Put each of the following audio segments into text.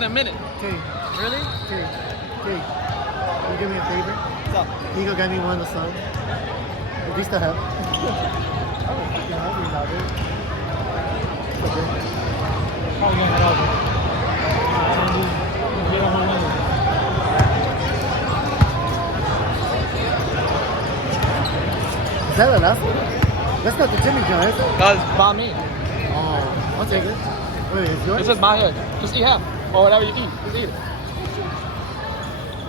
in a minute. Okay, Really? okay. Can you do me a favor? What's up? Can you go get me one of the songs? If we still have it. I don't fucking have it now, dude. Okay. Probably gonna head over. We don't want to lose. Is that the last one? That's not the Jimmy John, is it? That's by me. Oh, I'll take it. Wait, it's yours? This is my head. Just eat half. Or whatever you eat. Just eat it.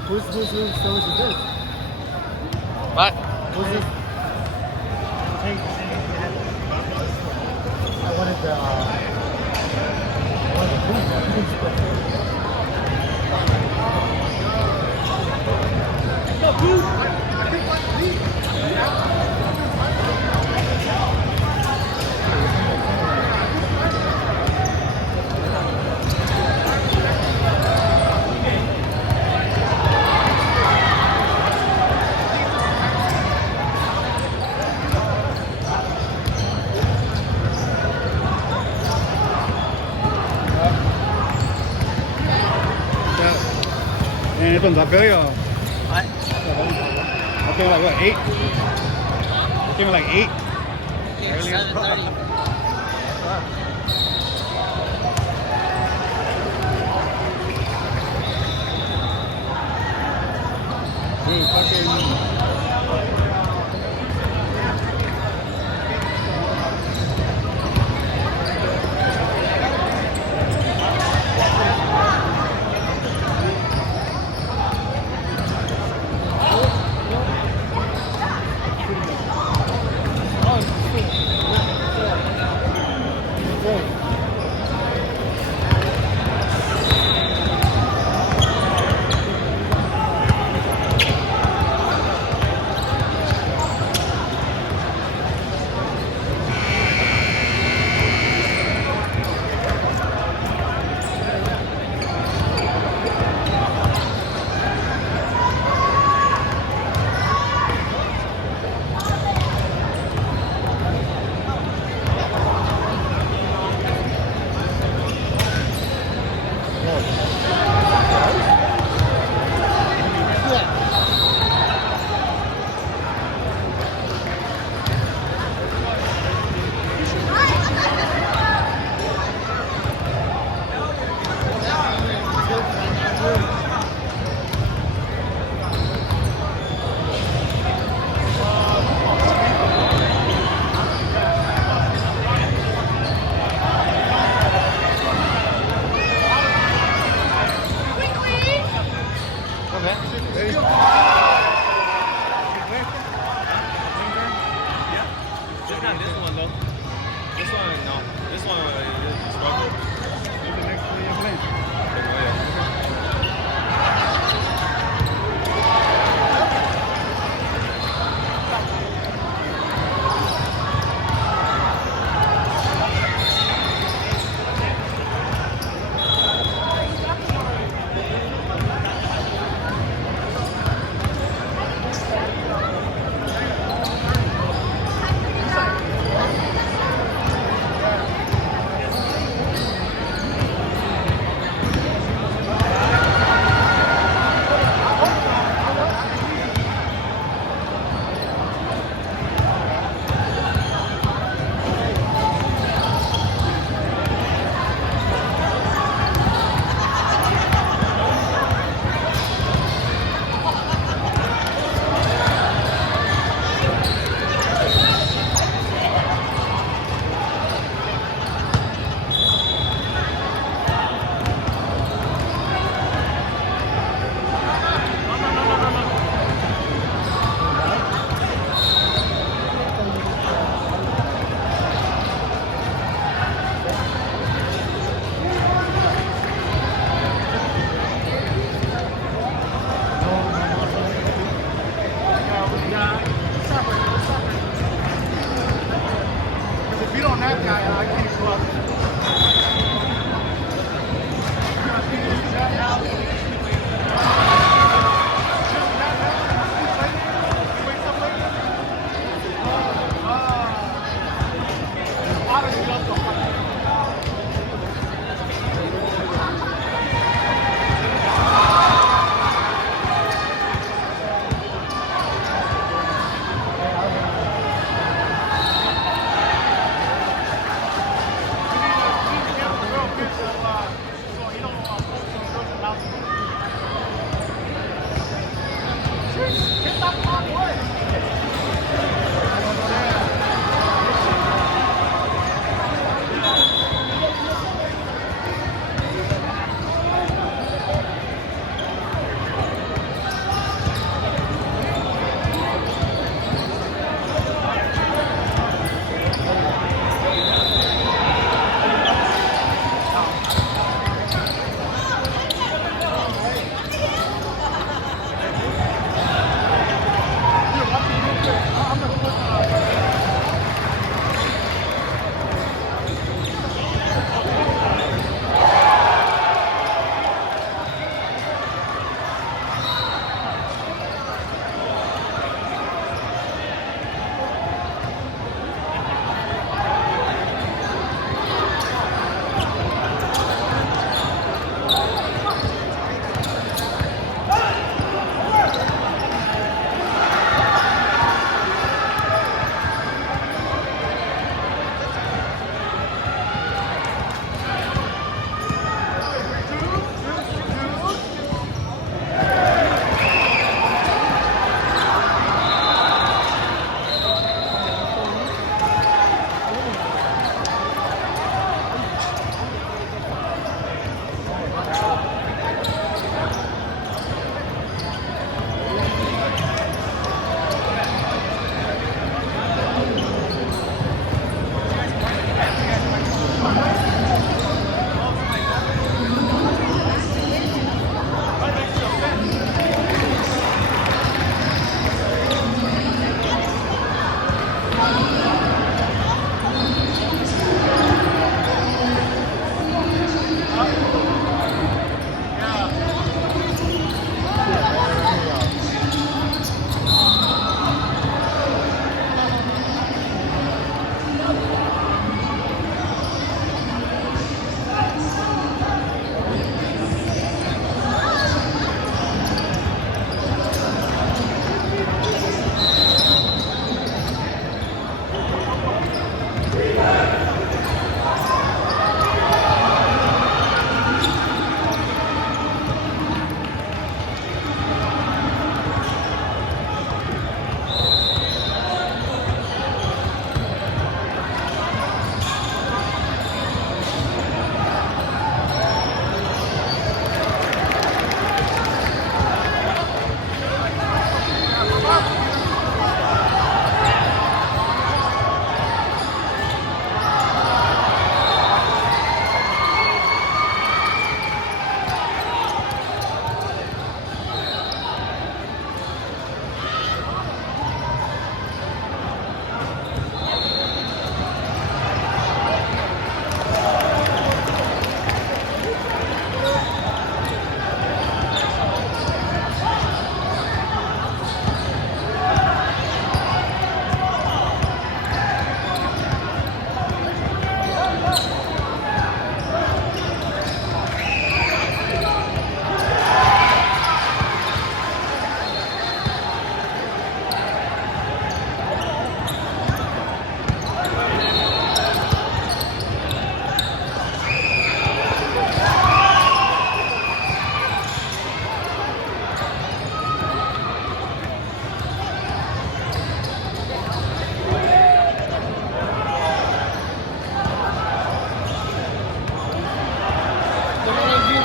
Who's sandwich is this? What? Who's this? I wanted the And it's on the bill. What? I think like what, 8? I think like 8. Yeah, 7:30. Dude, fucking.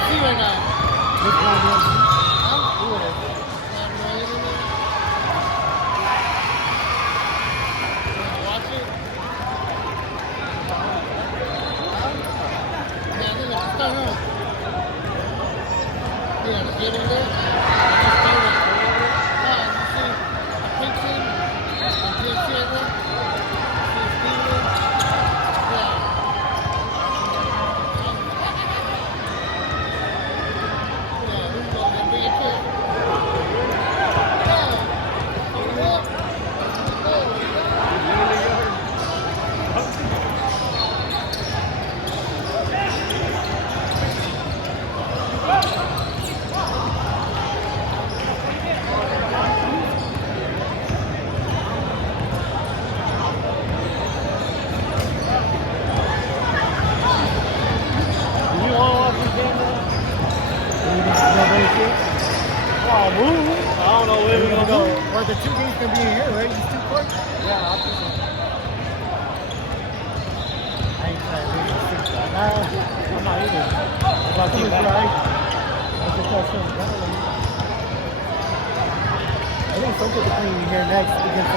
UFC right now. Which one do you want? Huh? Who would it? Watch it. Yeah, I think it's still home. Yeah, just get in there. Just stay there. Yeah, you see a Pinson, a Jay Chandler, see Steven. Yeah. Yeah, this is gonna be a kid. Yeah. You all off this game now? Nobody see it? Oh, move. I don't know where we're gonna go. Well, the two games can be in here, right? These two courts? Yeah, I think so. I ain't trying to lose the 6 Nah, I'm not either. I think it's right. I think that's something. I think something between here next against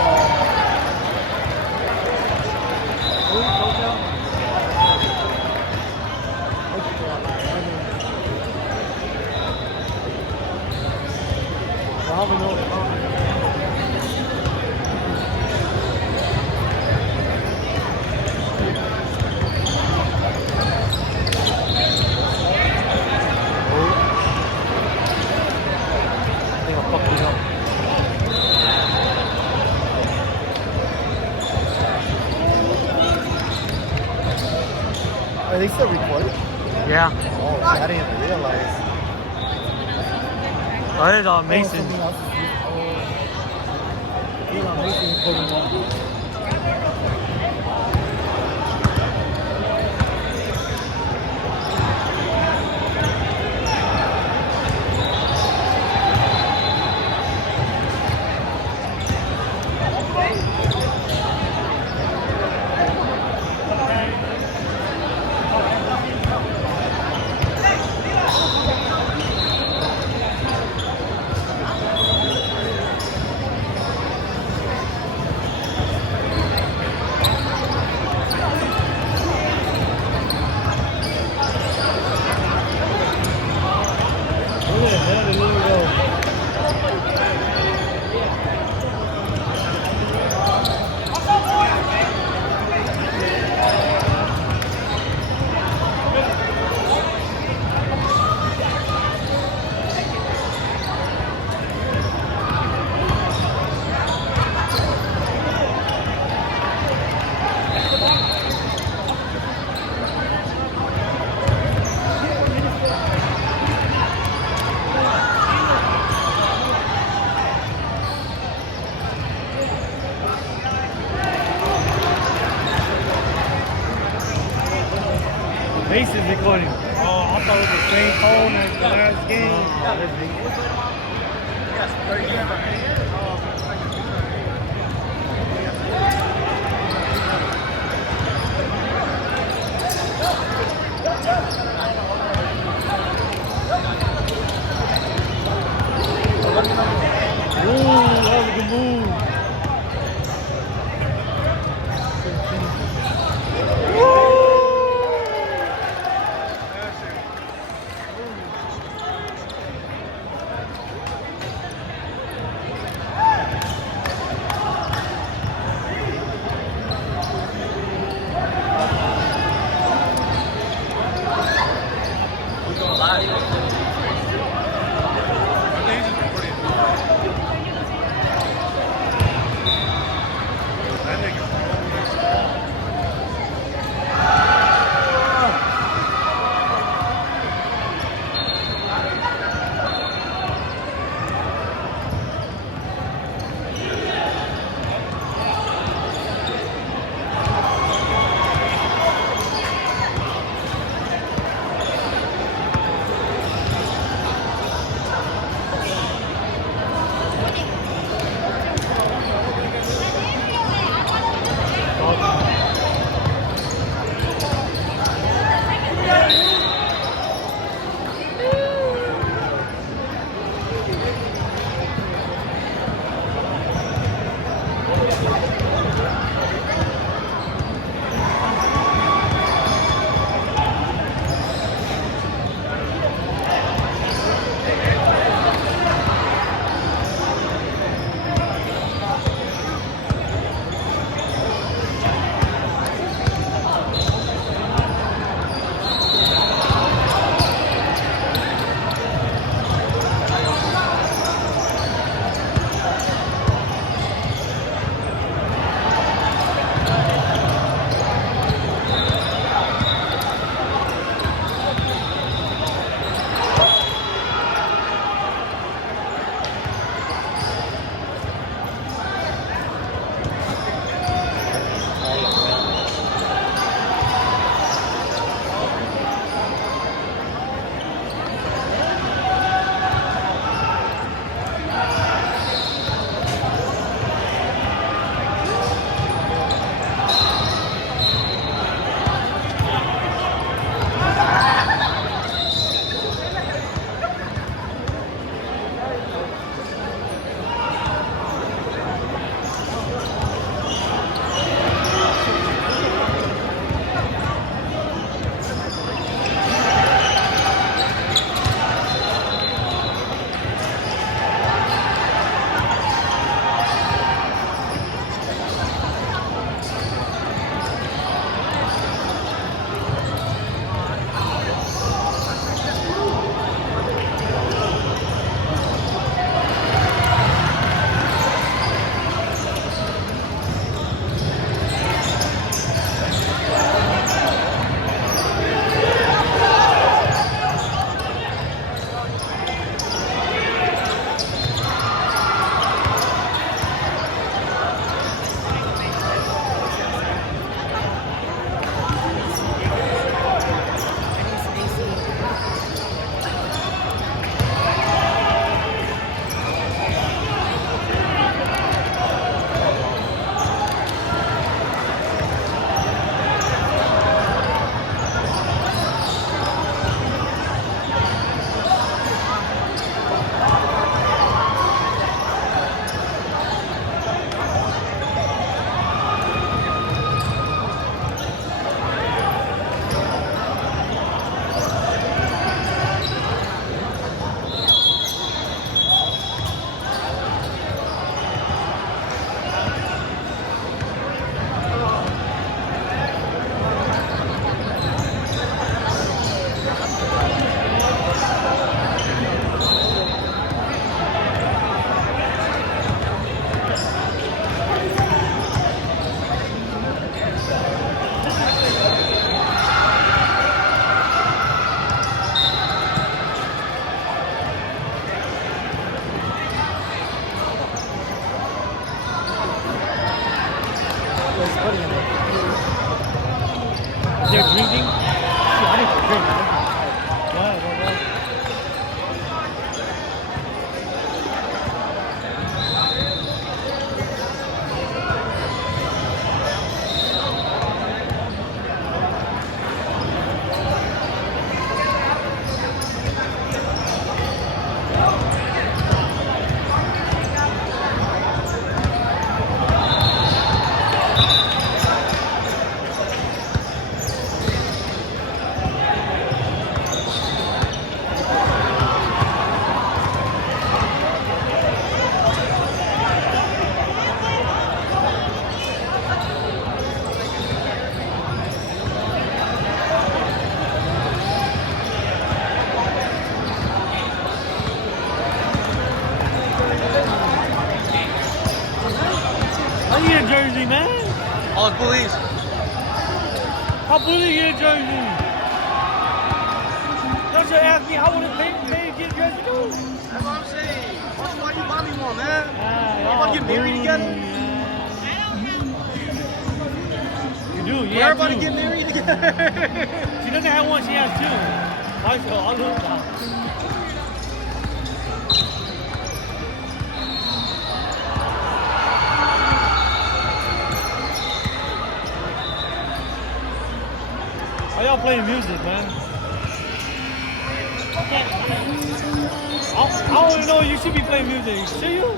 Who? Hotel? I don't know. I think I'll fuck you up. Are they still recording? Yeah. Oh, I didn't even realize. Oh, there's all Oh, Mason. something else is used. Oh. Mason recording one. Look at that, there we go. Mason's recording. Oh, I thought it was the same phone as the last game. Ooh, that was a good move. Oh, it's police. How bully get a jersey? Don't you ask me how would it pay to get a jersey too? That's what I'm saying. Why you buy me one, man? Y'all wanna get married bully, together? man. You do, you have Everybody two. get married together. She doesn't have one, she has two. I'll do it now. Why y'all playing music, man? I don't even know you should be playing music. Should you?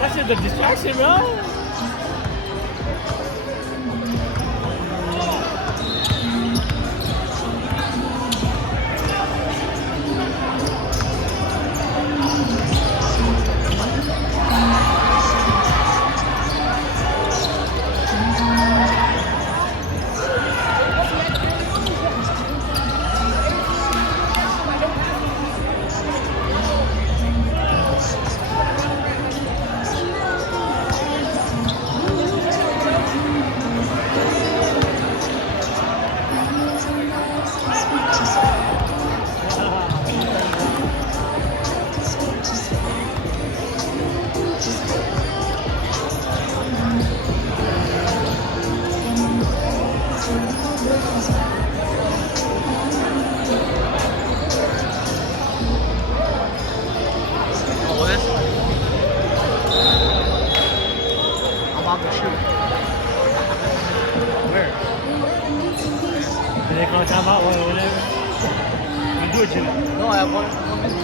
That's just a distraction, man. Oh, what is? I'm about to shoot. Where? Did they call time out or whatever? You do it, Jimmy. No, I have one minute.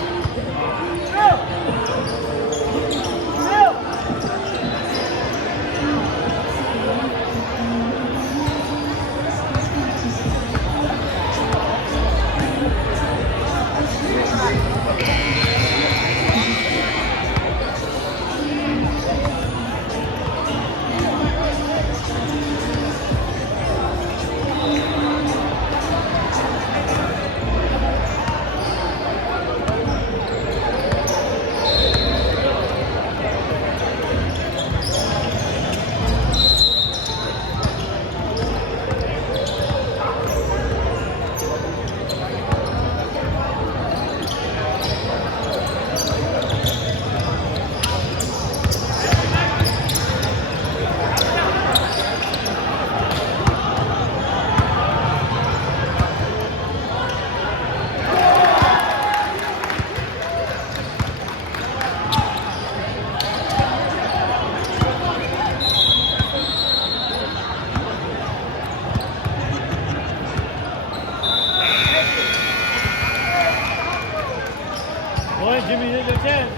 Go ahead, Jimmy, here's your chance.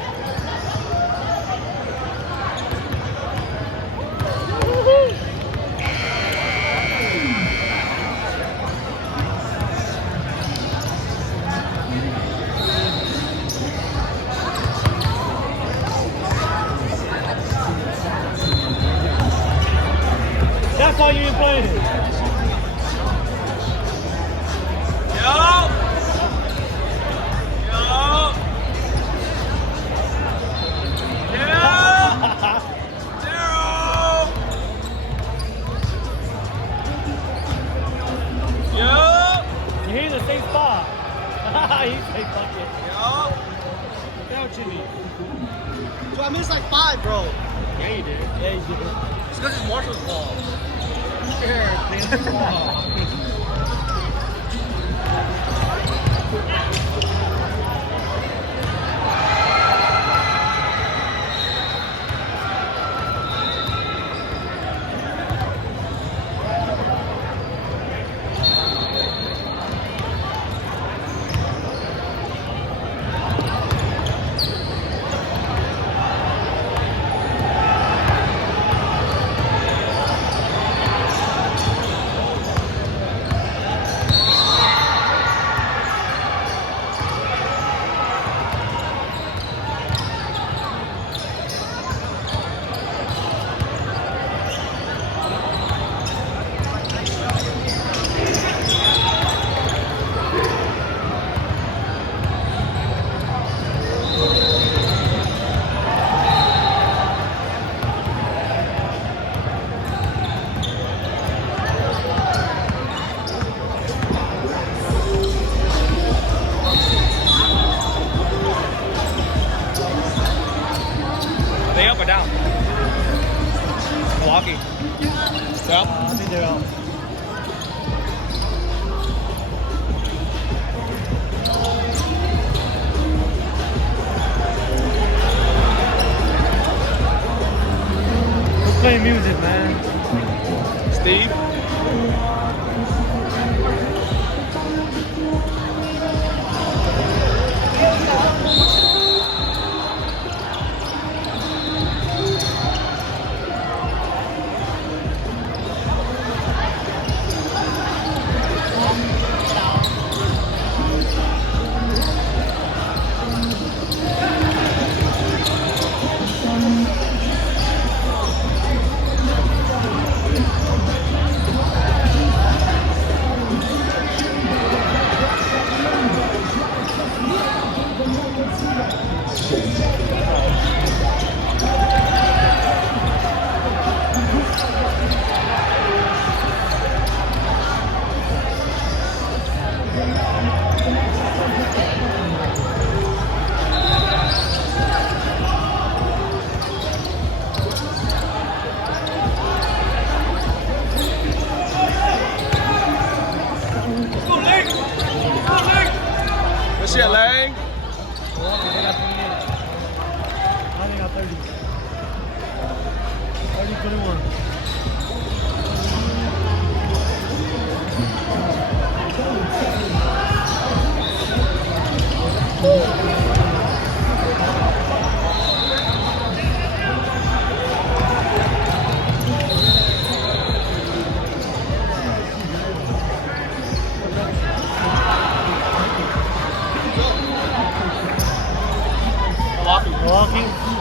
That's why you ain't playing. You're in the same spot. He's say fuck it. Look out, Jimmy. So I missed like 5, bro. Yeah, you did. Yeah, you did. It's because it's Marshall's ball. playing music, man. Steve. Good shit, Lang. I think I got 30. 30, 21. Milwaukee.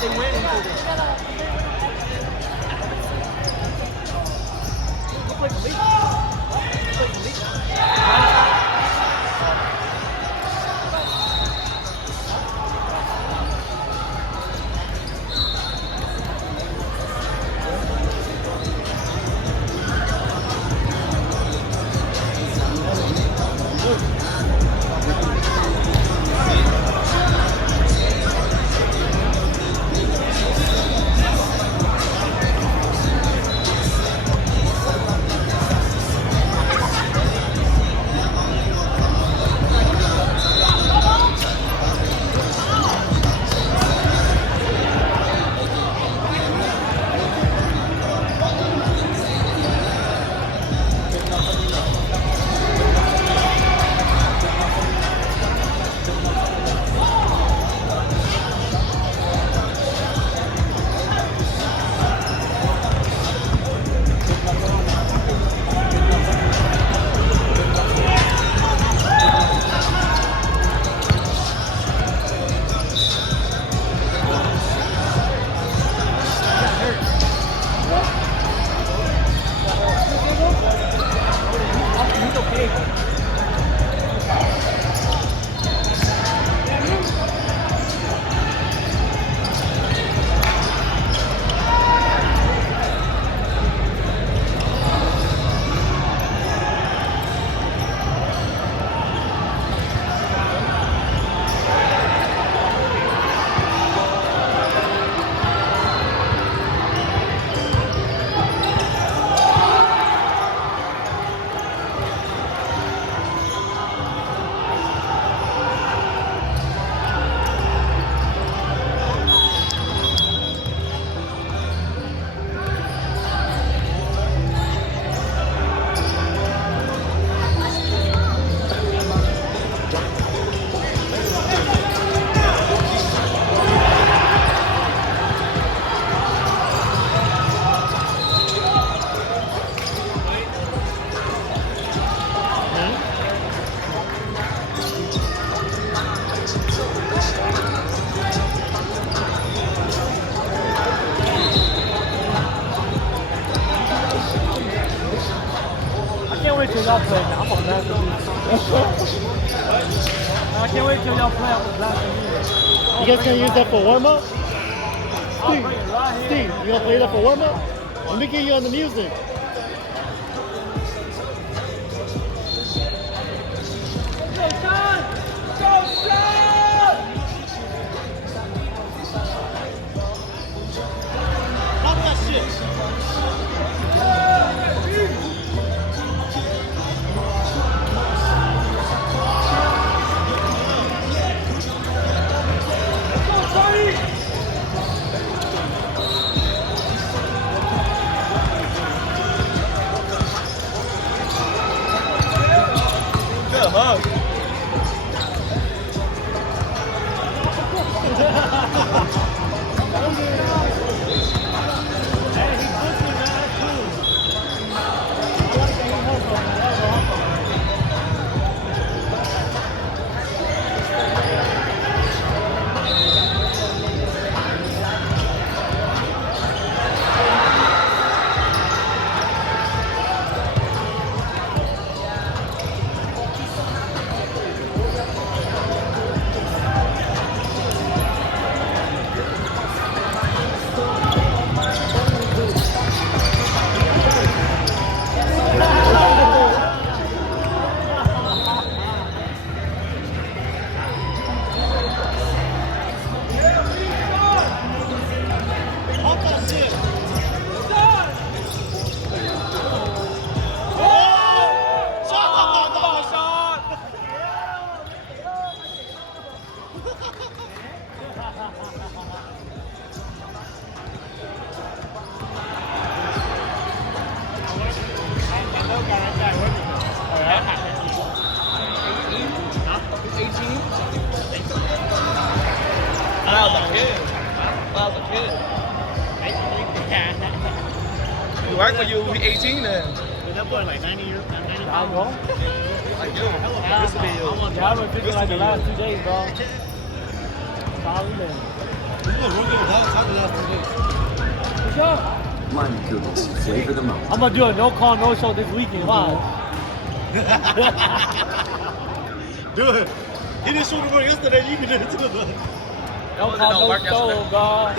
if they win, he said shut up. He played the league. He played the league. Wait till y'all play now. I'm on last I can't wait till y'all play. I'm on last You guys gonna use that for warm up? I'll bring it right here. Steve, you gonna play that for warm up? Let me get you on the music. Go, Sean! Go, Sean! Pop that shit. Good hug. I was a kid. You work when you were 18 then. That boy like 90 years. I'll go. Like you. This will be you. Yeah, I've been thinking like the last 2 days, bro. Solid, man. today. For sure. Lime Kugels, flavor the moment. I'm gonna do a no call, no show this weekend. Wow. Do it. He didn't shoot the work yesterday. You can do it too. No Oh, call, no, no work show, yesterday. God.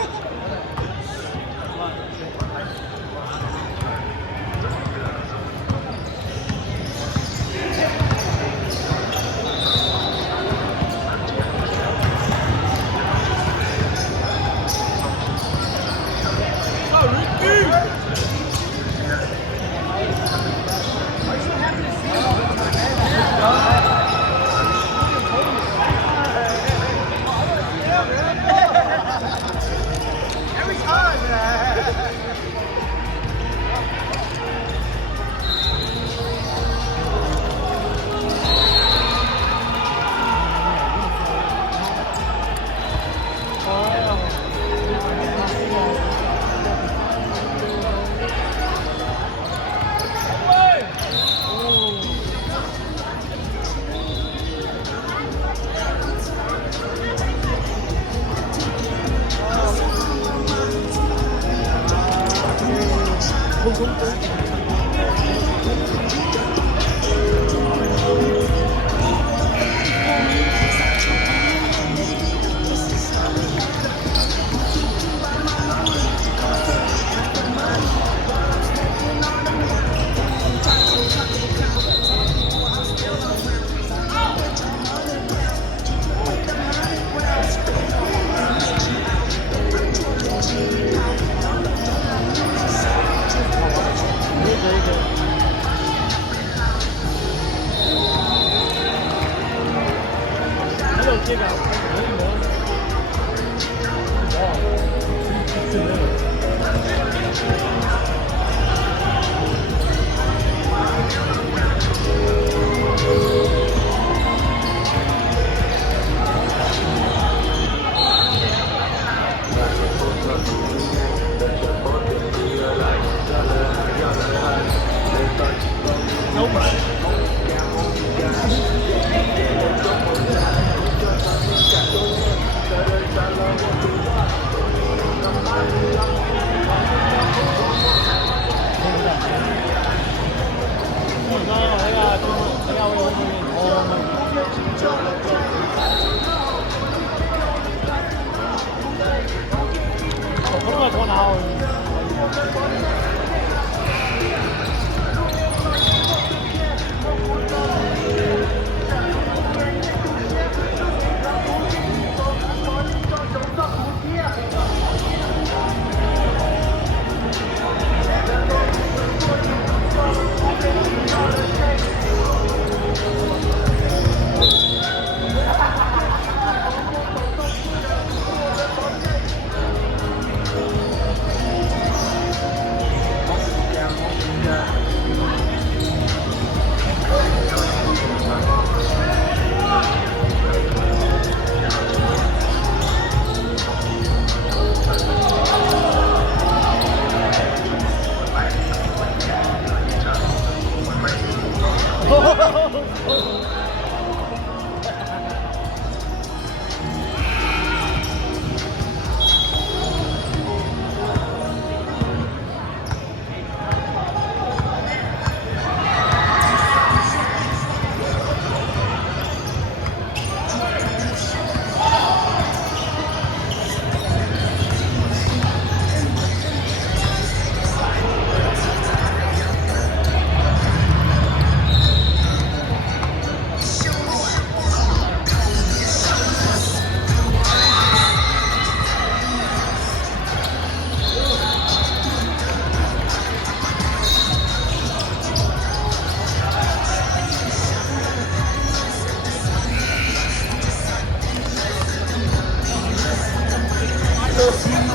Pretty much 1 hour. Thank you.